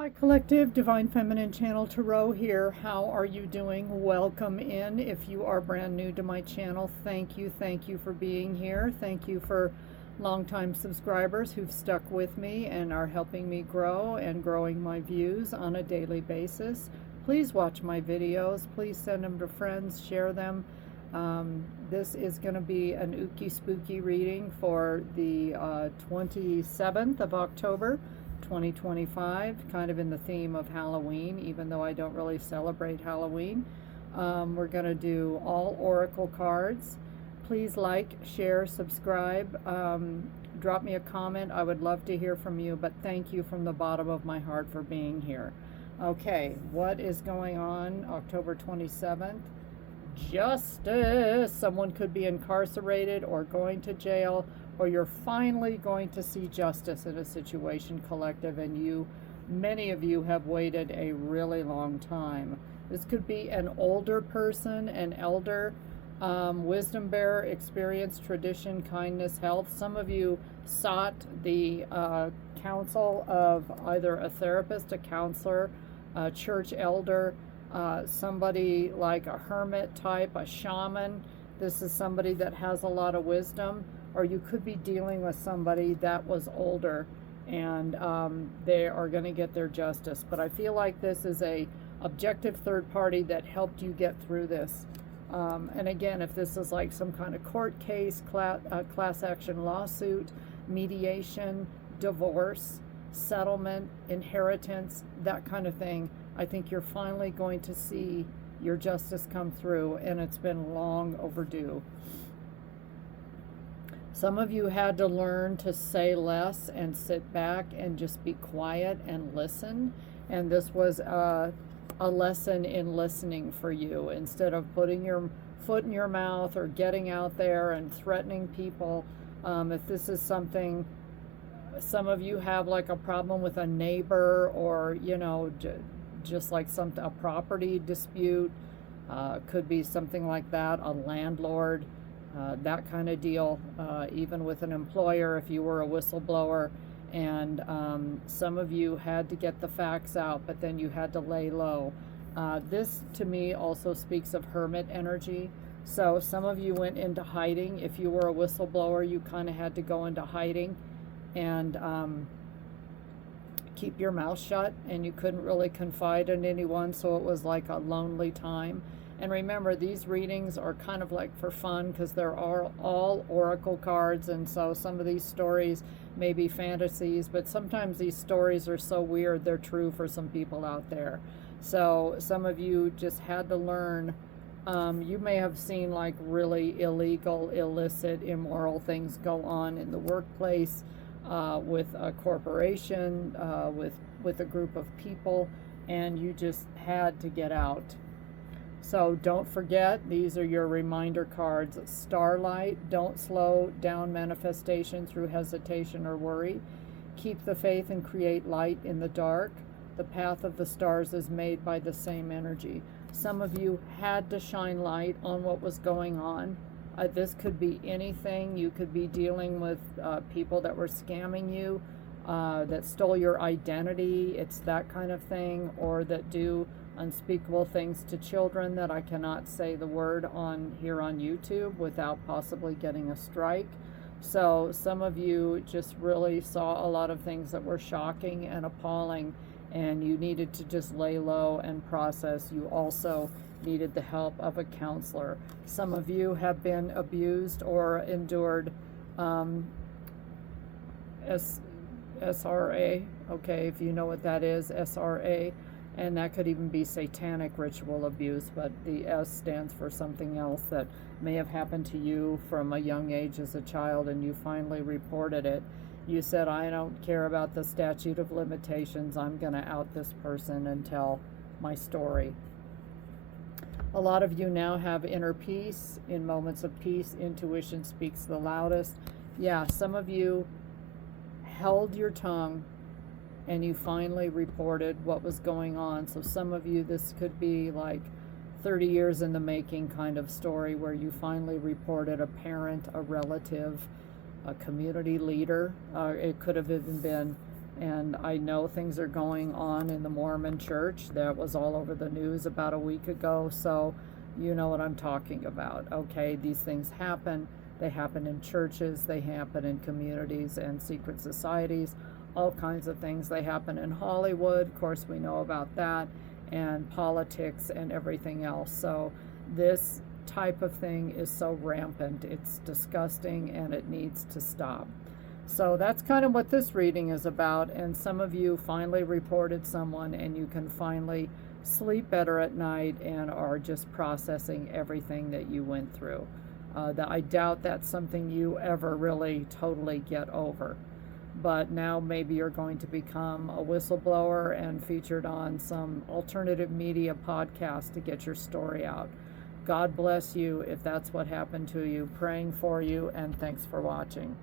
Hi Collective, Divine Feminine Channel Tarot here. How are you doing? Welcome in. If you are brand new to my channel, thank you for being here. Thank you for longtime subscribers who've stuck with me and are helping me grow and growing my views on a daily basis. Please watch my videos. Please send them to friends, share them. This is going to be an ooky spooky reading for the 27th of October. 2025, kind of in the theme of Halloween, even though I don't really celebrate Halloween. We're going to do all oracle cards. Please like, share, subscribe, drop me a comment. I would love to hear from you, but thank you from the bottom of my heart for being here. Okay, what is going on October 27th? Justice. Someone could be incarcerated or going to jail, or you're finally going to see justice in a situation, Collective, and many of you have waited a really long time. This could be an older person, an elder, wisdom bearer, experience, tradition, kindness, health. Some of you sought the counsel of either a therapist, a counselor, a church elder, somebody like a hermit type, a shaman. This is somebody that has a lot of wisdom. Or you could be dealing with somebody that was older and they are going to get their justice. But I feel like this is a objective third party that helped you get through this. And again, if this is like some kind of court case, class action lawsuit, mediation, divorce, settlement, inheritance, that kind of thing, I think you're finally going to see your justice come through, and it's been long overdue. Some of you had to learn to say less and sit back and just be quiet and listen. And this was a lesson in listening for you. Instead of putting your foot in your mouth or getting out there and threatening people. If this is something, some of you have like a problem with a neighbor, or, just like a property dispute. Could be something like that, a landlord. That kind of deal, even with an employer, if you were a whistleblower, and some of you had to get the facts out, but then you had to lay low. This to me also speaks of hermit energy. So some of you went into hiding. If you were a whistleblower, you kind of had to go into hiding and keep your mouth shut, and you couldn't really confide in anyone, so it was like a lonely time. And remember, these readings are kind of like for fun because they're all oracle cards, and so some of these stories may be fantasies, but sometimes these stories are so weird they're true for some people out there. So some of you just had to learn. You may have seen like really illegal, illicit, immoral things go on in the workplace, with a corporation, with a group of people, and you just had to get out. So don't forget, these are your reminder cards. Starlight, don't slow down manifestation through hesitation or worry. Keep the faith and create light in the dark. The path of the stars is made by the same energy. Some of you had to shine light on what was going on. This could be anything. You could be dealing with people that were scamming you, that stole your identity. It's that kind of thing, or that do unspeakable things to children that I cannot say the word on here on YouTube without possibly getting a strike. So some of you just really saw a lot of things that were shocking and appalling, and you needed to just lay low and process. You also needed the help of a counselor. Some of you have been abused or endured SRA, okay, if you know what that is, SRA. And that could even be satanic ritual abuse, but the S stands for something else that may have happened to you from a young age as a child, and you finally reported it. You said, I don't care about the statute of limitations. I'm going to out this person and tell my story. A lot of you now have inner peace. In moments of peace, intuition speaks the loudest. Yeah, some of you held your tongue and you finally reported what was going on. So some of you, this could be like 30 years in the making kind of story, where you finally reported a parent, a relative, a community leader. It could have even been And I know things are going on in the Mormon church. That was all over the news about a week ago, so you know what I'm talking about. Okay, these things happen. They happen in churches, they happen in communities and secret societies, all kinds of things. They happen in Hollywood, of course we know about that, and politics and everything else. So this type of thing is so rampant. It's disgusting and it needs to stop. So that's kind of what this reading is about, and some of you finally reported someone and you can finally sleep better at night and are just processing everything that you went through. I doubt that's something you ever really totally get over. But now maybe you're going to become a whistleblower and featured on some alternative media podcast to get your story out. God bless you if that's what happened to you. Praying for you, and thanks for watching.